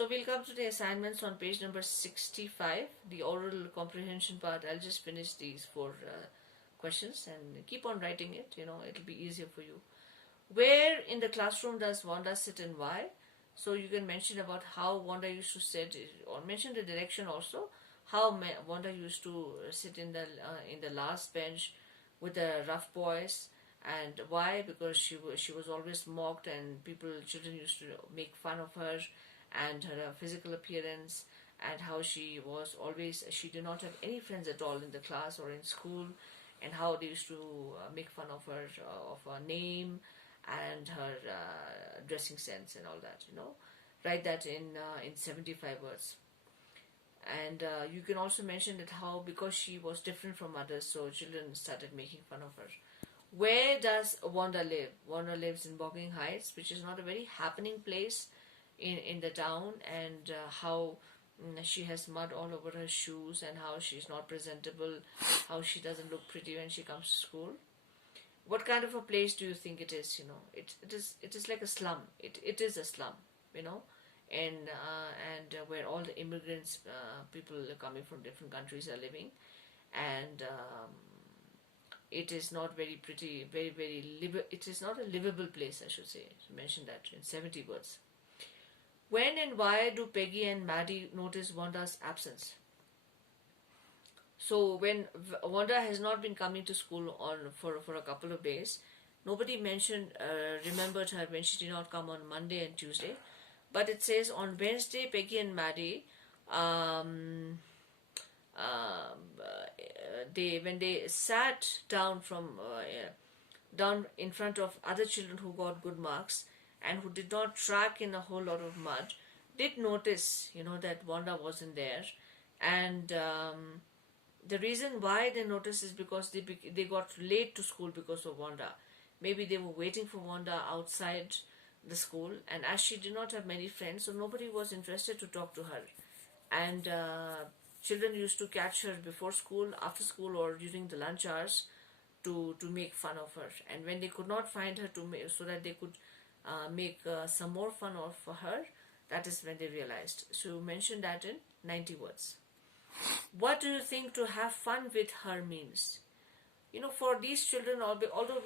So we'll come to the assignments on page number 65, the oral comprehension part. I'll just finish these four questions and keep on writing it, it'll be easier for you. Where in the classroom does Wanda sit and why? So you can mention about how Wanda used to sit, or mention the direction also. How Wanda used to sit in the last bench with the rough boys, and why? Because she was always mocked, and children used to make fun of her and her physical appearance, and how she did not have any friends at all in the class or in school, and how they used to make fun of her name and her dressing sense and all that. Write that in 75 words. And you can also mention that how, because she was different from others, so children started making fun of her. Where does Wanda live? Wanda lives in Bogging Heights, which is not a very happening place in the town, and how she has mud all over her shoes, and how she's not presentable, how she doesn't look pretty when she comes to school. What kind of a place do you think it is? It is like a slum. It is a slum, and where all the immigrants, people coming from different countries are living, and it is not very pretty, it is not a livable place, I should say. Mention that in 70 words. When and why do Peggy and Maddie notice Wanda's absence? So when Wanda has not been coming to school for a couple of days, nobody remembered her when she did not come on Monday and Tuesday. But it says on Wednesday, Peggy and Maddie, when they sat down down in front of other children who got good marks and who did not track in a whole lot of mud, did notice, that Wanda wasn't there. And the reason why they noticed is because they got late to school because of Wanda. Maybe they were waiting for Wanda outside the school, and as she did not have many friends, so nobody was interested to talk to her. And children used to catch her before school, after school, or during the lunch hours to make fun of her. And when they could not find her so that they could make some more fun of her, that is when they realized. So mention that in 90 words. What do you think to have fun with her means? For these children, although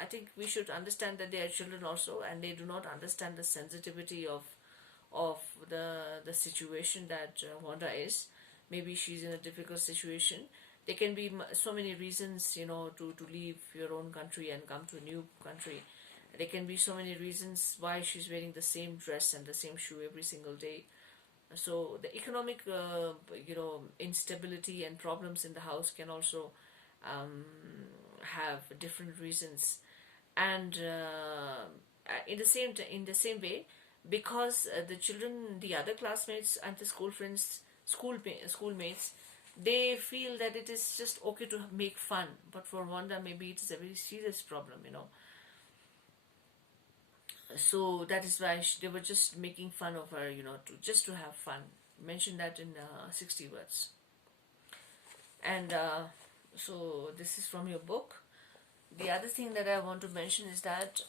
I think we should understand that they are children also, and they do not understand the sensitivity of the situation that Wanda is. Maybe she's in a difficult situation. There can be so many reasons, to leave your own country and come to a new country. There can be so many reasons why she's wearing the same dress and the same shoe every single day. So the economic, instability and problems in the house can also have different reasons. And in the same way, because the other classmates and the schoolmates, they feel that it is just okay to make fun. But for Wanda, maybe it is a very serious problem, So that is why they were just making fun of her, just to have fun. Mention that in 60 words. And so this is from your book. The other thing that I want to mention is that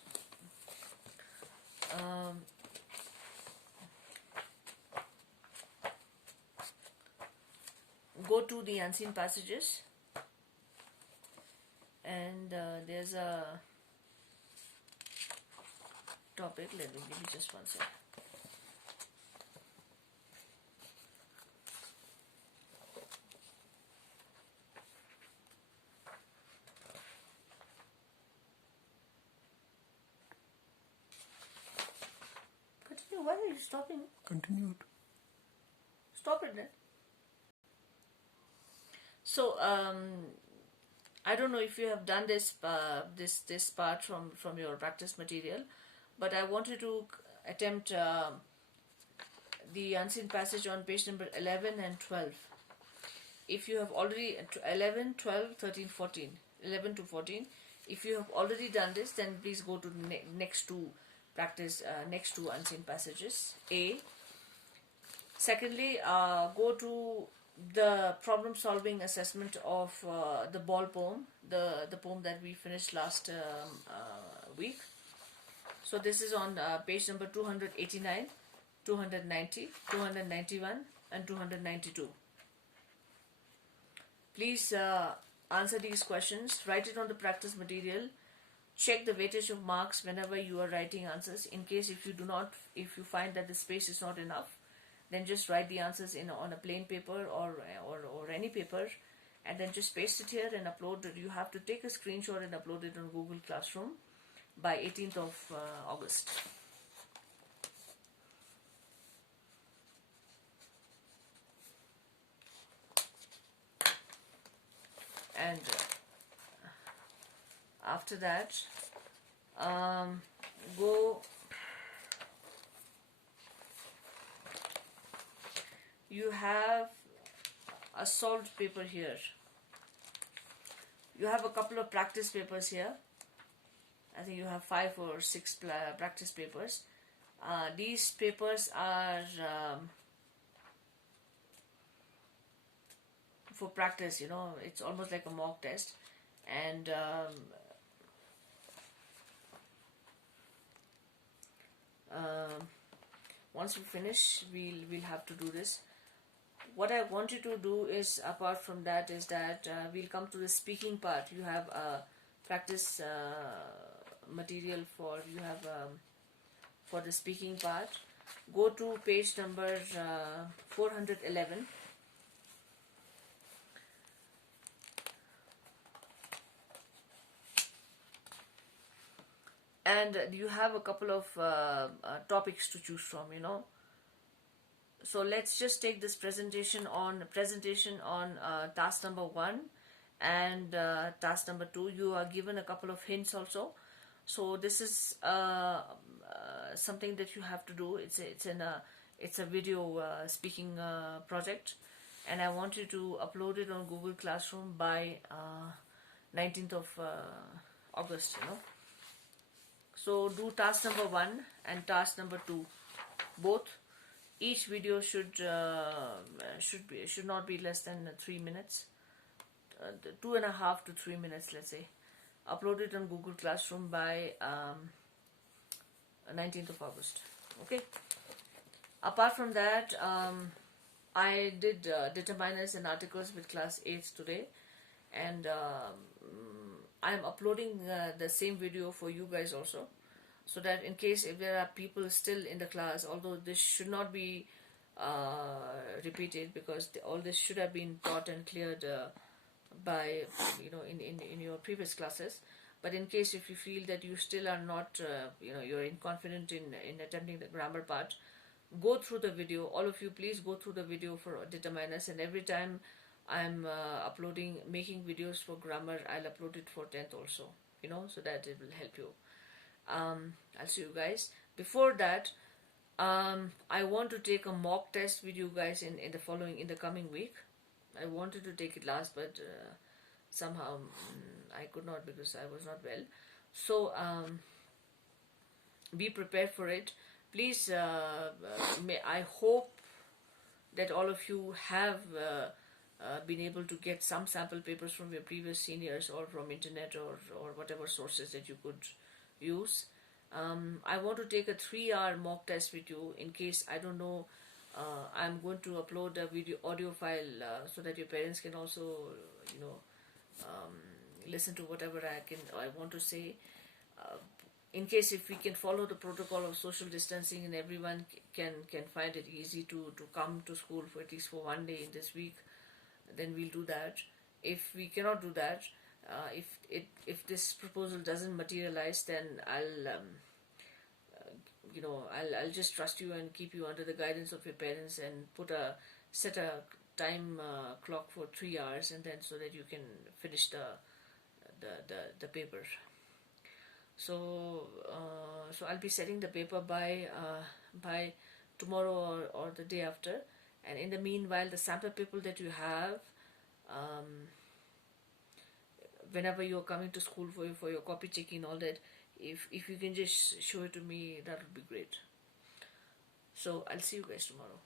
go to the unseen passages, and there's a topic. Let me give you just one second. Continue. Why are you stopping? Continued. Stop it then. So I don't know if you have done this part from your practice material, but I wanted to attempt the unseen passage on page number 11 and 12. If you have already 11, 12, 13, 14, 11 to 14. If you have already done this, then please go to the next two unseen passages. A. Secondly, go to the problem solving assessment of the ball poem, the poem that we finished last week. So this is on page number 289. 290, 291 and 292. Please answer these questions, write it on the practice material, check the weightage of marks whenever you are writing answers. In case if you find that the space is not enough, then just write the answers on a plain paper or any paper, and then just paste it here and upload it. You have to take a screenshot and upload it on Google Classroom by 18th of August. And after that, you have a solved paper here. You have a couple of practice papers here. I think you have 5 or 6 practice papers. These papers are for practice, it's almost like a mock test. And once we finish, we'll have to do this. What I want you to do is, apart from that, is that we'll come to the speaking part. You have practice material for the speaking part. Go to page number 411. And you have a couple of topics to choose from, So let's just take this presentation on task number 1 and task number 2. You are given a couple of hints also. So this is something that you have to do. It's a video speaking project, and I want you to upload it on Google Classroom by 19th of August. So do task number 1 and task number 2, both. Each video should not be less than 3 minutes, 2.5 to 3 minutes, let's say. Upload it on Google Classroom by 19th of August. Okay. Apart from that, I did determiners and articles with class 8 today, and I'm uploading the same video for you guys also, so that in case if there are people still in the class, although this should not be repeated, because all this should have been taught and cleared by in your previous classes, but in case if you feel that you still are not you're inconfident in attempting the grammar part, go through the video. All of you, please go through the video for determiners, and every time I'm making videos for grammar, I'll upload it for 10th also, so that it will help you. I'll see you guys. Before that, I want to take a mock test with you guys in the coming week. I wanted to take it last, but somehow I could not because I was not well. So be prepared for it. Please, I hope that all of you have been able to get some sample papers from your previous seniors or from internet or whatever sources that you could use. I want to take a 3-hour mock test with you. In case I don't know, I'm going to upload a audio file so that your parents can also listen to whatever I want to say. In case if we can follow the protocol of social distancing and everyone can find it easy to come to school for at least for 1 day in this week, then we'll do that. If we cannot do that, if this proposal doesn't materialize, then I'll just trust you and keep you under the guidance of your parents and set a time clock for 3 hours, and then so that you can finish the paper. So I'll be setting the paper by tomorrow or the day after, and in the meanwhile, the sample paper that you have, whenever you're coming to school for your copy checking, all that, if you can just show it to me, that would be great. So I'll see you guys tomorrow.